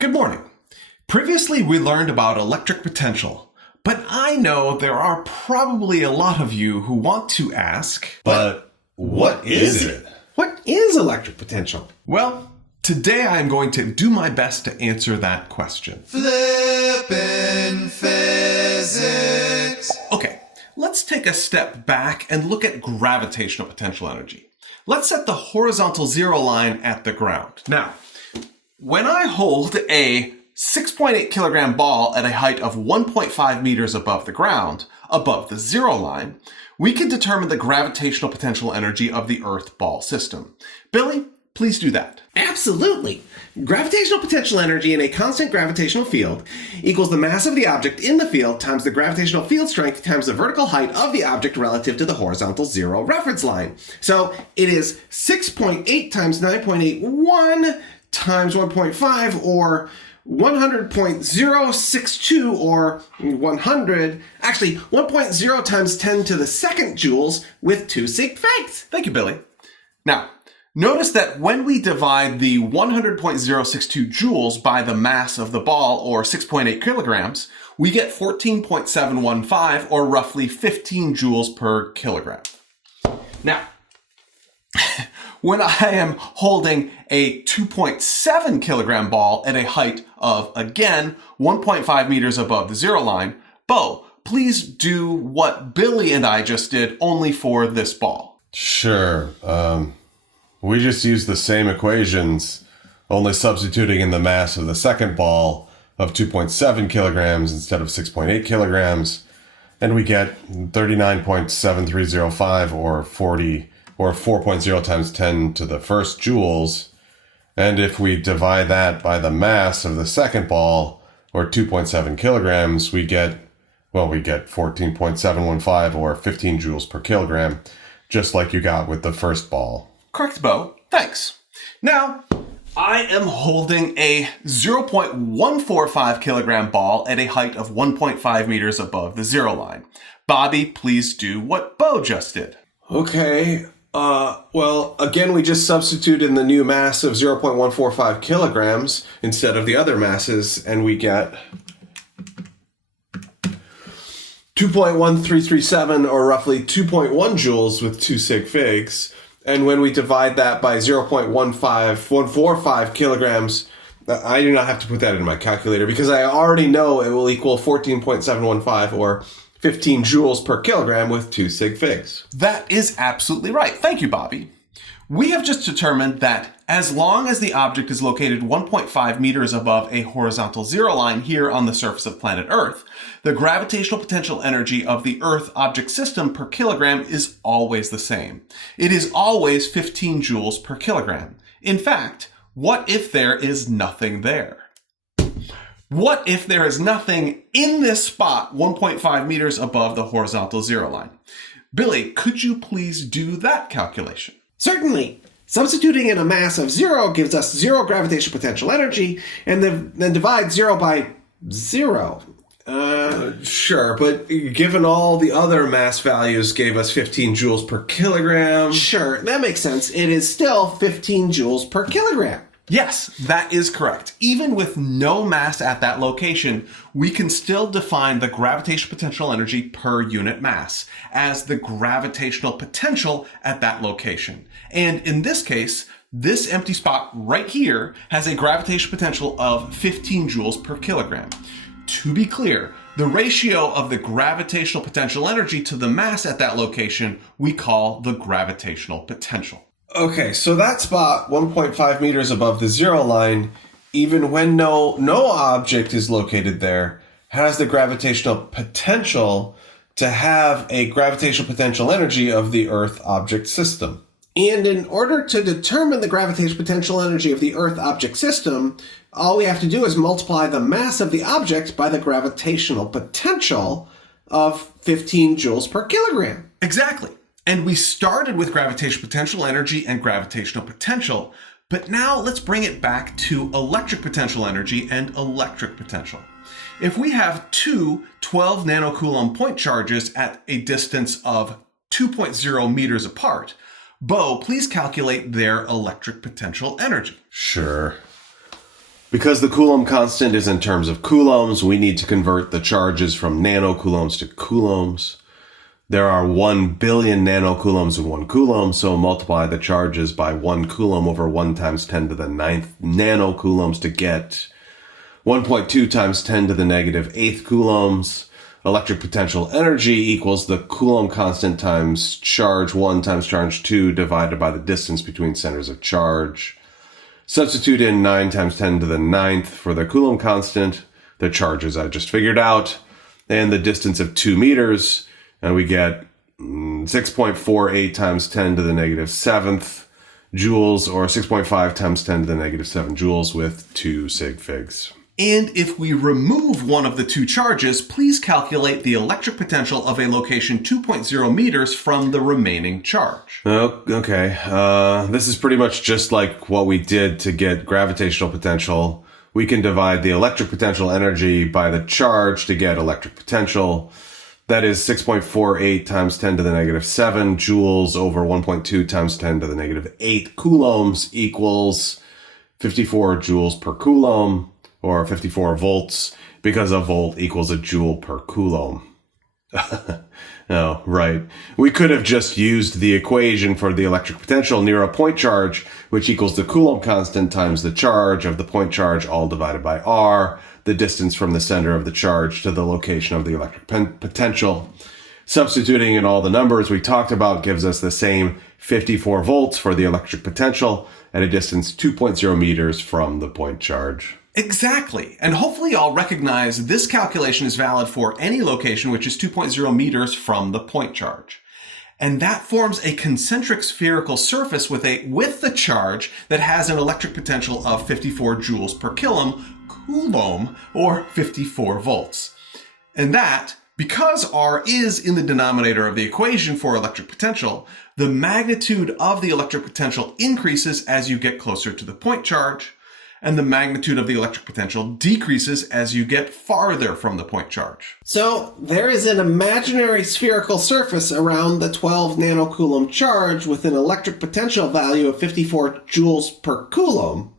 Good morning. Previously, we learned about electric potential, but I know there are probably a lot of you who want to ask, But what is it? What is electric potential? Well, today I am going to do my best to answer that question. Flippin' physics. Okay, let's take a step back and look at gravitational potential energy. Let's set the horizontal zero line at the ground. Now, when I hold a 6.8 kilogram ball at a height of 1.5 meters above the ground, above the zero line, we can determine the gravitational potential energy of the Earth ball system. Billy, please do that. Absolutely. Gravitational potential energy in a constant gravitational field equals the mass of the object in the field times the gravitational field strength times the vertical height of the object relative to the horizontal zero reference line. So it is 6.8 times 9.81 times 1.5 or 100.062 or 100, actually 1.0 times 10 to the second joules with 2 sig figs. Thank you, Billy. Now, notice that when we divide the 100.062 joules by the mass of the ball, or 6.8 kilograms, we get 14.715, or roughly 15 joules per kilogram. Now, when I am holding a 2.7 kilogram ball at a height of, again, 1.5 meters above the zero line, Bo, please do what Billy and I just did, only for this ball. Sure. We just used the same equations, only substituting in the mass of the second ball of 2.7 kilograms instead of 6.8 kilograms, and we get 39.7305 or 4.0 times 10 to the first joules. And if we divide that by the mass of the second ball, or 2.7 kilograms, we get 14.715 or 15 joules per kilogram, just like you got with the first ball. Correct, Bo. Thanks. Now, I am holding a 0.145 kilogram ball at a height of 1.5 meters above the zero line. Bobby, please do what Bo just did. Okay. Well, again, we just substitute in the new mass of 0.145 kilograms instead of the other masses, and we get 2.1337, or roughly 2.1 joules with 2 sig figs. And when we divide that by 0.145 kilograms, I do not have to put that in my calculator because I already know it will equal 14.715 or 15 joules per kilogram with 2 sig figs. That is absolutely right. Thank you, Bobby. We have just determined that as long as the object is located 1.5 meters above a horizontal zero line here on the surface of planet Earth, the gravitational potential energy of the Earth object system per kilogram is always the same. It is always 15 joules per kilogram. In fact, what if there is nothing there? What if there is nothing in this spot 1.5 meters above the horizontal zero line? Billy, could you please do that calculation? Certainly. Substituting in a mass of 0 gives us 0 gravitational potential energy, and then divide 0 by 0. Sure, but given all the other mass values gave us 15 joules per kilogram. Sure, that makes sense. It is still 15 joules per kilogram. Yes, that is correct. Even with no mass at that location, we can still define the gravitational potential energy per unit mass as the gravitational potential at that location. And in this case, this empty spot right here has a gravitational potential of 15 joules per kilogram. To be clear, the ratio of the gravitational potential energy to the mass at that location we call the gravitational potential. Okay, so that spot, 1.5 meters above the zero line, even when no object is located there, has the gravitational potential to have a gravitational potential energy of the Earth object system. And in order to determine the gravitational potential energy of the Earth object system, all we have to do is multiply the mass of the object by the gravitational potential of 15 joules per kilogram. Exactly. And we started with gravitational potential energy and gravitational potential, but now let's bring it back to electric potential energy and electric potential. If we have two 12 nanocoulomb point charges at a distance of 2.0 meters apart, Bo, please calculate their electric potential energy. Sure. Because the Coulomb constant is in terms of coulombs, we need to convert the charges from nanocoulombs to coulombs. There are 1 billion nanocoulombs in 1 coulomb, so multiply the charges by 1 coulomb over 1 times 10 to the 9th nanocoulombs to get 1.2 times 10 to the negative 8th coulombs. Electric potential energy equals the Coulomb constant times charge 1 times charge 2 divided by the distance between centers of charge. Substitute in 9 times 10 to the 9th for the Coulomb constant, the charges I just figured out, and the distance of 2 meters, and we get 6.48 times 10 to the negative 7th joules, or 6.5 times 10 to the negative 7 joules with 2 sig figs. And if we remove one of the two charges, please calculate the electric potential of a location 2.0 meters from the remaining charge. Oh, okay. This is pretty much just like what we did to get gravitational potential. We can divide the electric potential energy by the charge to get electric potential. That is 6.48 times 10 to the negative 7 joules over 1.2 times 10 to the negative 8 coulombs equals 54 joules per coulomb, or 54 volts, because a volt equals a joule per coulomb. Oh, right. We could have just used the equation for the electric potential near a point charge, which equals the Coulomb constant times the charge of the point charge, all divided by R, the distance from the center of the charge to the location of the electric potential. Substituting in all the numbers we talked about gives us the same 54 volts for the electric potential at a distance 2.0 meters from the point charge. Exactly. And hopefully y'all recognize this calculation is valid for any location which is 2.0 meters from the point charge. And that forms a concentric spherical surface with the charge that has an electric potential of 54 joules per coulomb, or 54 volts. And that, because R is in the denominator of the equation for electric potential, the magnitude of the electric potential increases as you get closer to the point charge, and the magnitude of the electric potential decreases as you get farther from the point charge. So there is an imaginary spherical surface around the 12 nanocoulomb charge with an electric potential value of 54 joules per coulomb.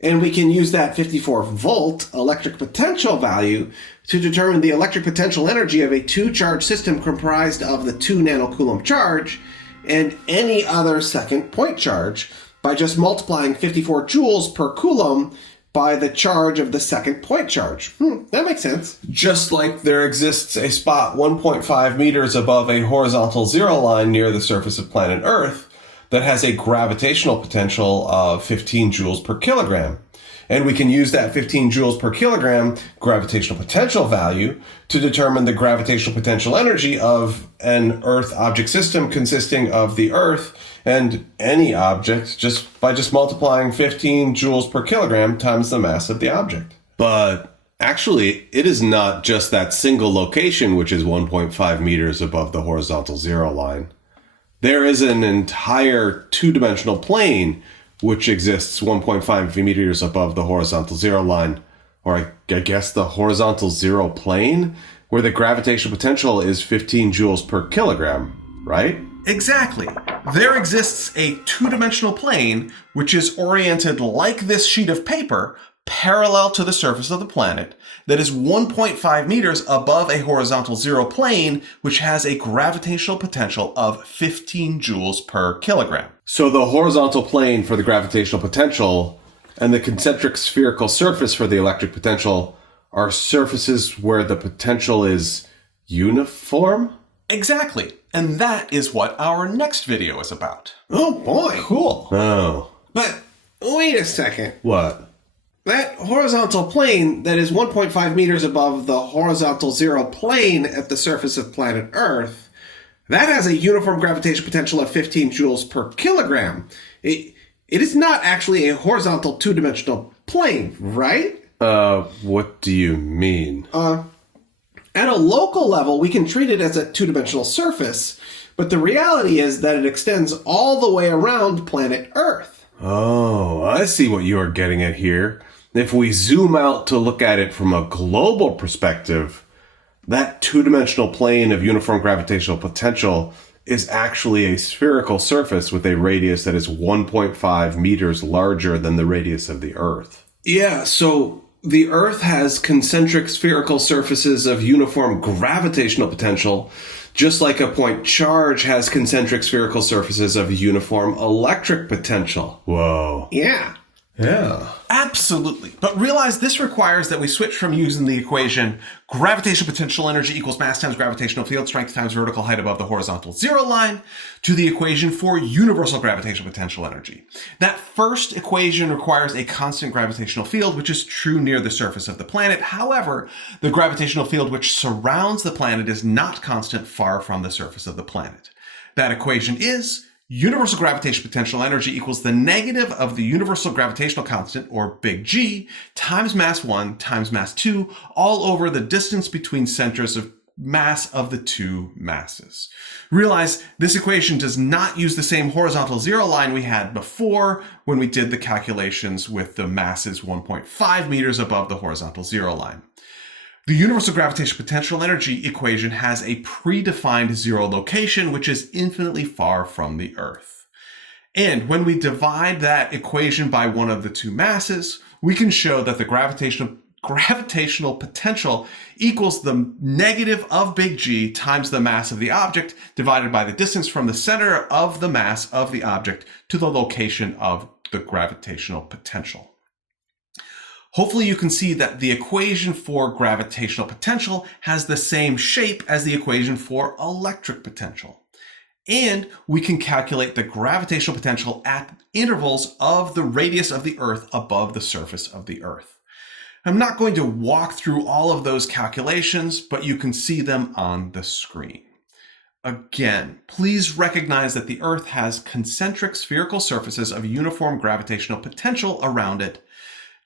And we can use that 54 volt electric potential value to determine the electric potential energy of a two-charge system comprised of the 2 nanocoulomb charge and any other second point charge, by just multiplying 54 joules per coulomb by the charge of the second point charge. That makes sense. Just like there exists a spot 1.5 meters above a horizontal zero line near the surface of planet Earth that has a gravitational potential of 15 joules per kilogram. And we can use that 15 joules per kilogram gravitational potential value to determine the gravitational potential energy of an Earth object system consisting of the Earth and any object just by multiplying 15 joules per kilogram times the mass of the object. But actually, it is not just that single location which is 1.5 meters above the horizontal zero line. There is an entire two-dimensional plane which exists 1.5 meters above the horizontal zero line, or I guess the horizontal zero plane, where the gravitational potential is 15 joules per kilogram, right? Exactly. There exists a two-dimensional plane which is oriented like this sheet of paper, parallel to the surface of the planet, that is 1.5 meters above a horizontal zero plane which has a gravitational potential of 15 joules per kilogram. So the horizontal plane for the gravitational potential and the concentric spherical surface for the electric potential are surfaces where the potential is uniform? Exactly. And that is what our next video is about. Oh boy. Cool. Oh. But wait a second. What? That horizontal plane that is 1.5 meters above the horizontal zero plane at the surface of planet Earth, that has a uniform gravitational potential of 15 joules per kilogram. It is not actually a horizontal two-dimensional plane, right? What do you mean? At a local level, we can treat it as a two-dimensional surface, but the reality is that it extends all the way around planet Earth. Oh, I see what you are getting at here. If we zoom out to look at it from a global perspective, that two-dimensional plane of uniform gravitational potential is actually a spherical surface with a radius that is 1.5 meters larger than the radius of the Earth. Yeah, so the Earth has concentric spherical surfaces of uniform gravitational potential, just like a point charge has concentric spherical surfaces of uniform electric potential. Whoa. Yeah. Yeah. Absolutely. But realize this requires that we switch from using the equation gravitational potential energy equals mass times gravitational field strength times vertical height above the horizontal zero line to the equation for universal gravitational potential energy. That first equation requires a constant gravitational field, which is true near the surface of the planet. However, the gravitational field which surrounds the planet is not constant far from the surface of the planet. That equation is universal gravitational potential energy equals the negative of the universal gravitational constant, or big G, times mass 1 times mass 2, all over the distance between centers of mass of the two masses. Realize this equation does not use the same horizontal zero line we had before when we did the calculations with the masses 1.5 meters above the horizontal zero line. The universal gravitational potential energy equation has a predefined zero location, which is infinitely far from the Earth. And when we divide that equation by one of the two masses, we can show that the gravitational potential equals the negative of big G times the mass of the object divided by the distance from the center of the mass of the object to the location of the gravitational potential. Hopefully you can see that the equation for gravitational potential has the same shape as the equation for electric potential. And we can calculate the gravitational potential at intervals of the radius of the Earth above the surface of the Earth. I'm not going to walk through all of those calculations, but you can see them on the screen. Again, please recognize that the Earth has concentric spherical surfaces of uniform gravitational potential around it,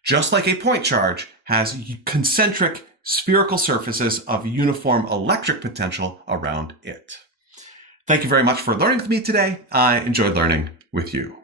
just like a point charge has concentric spherical surfaces of uniform electric potential around it. Thank you very much for learning with me today. I enjoyed learning with you.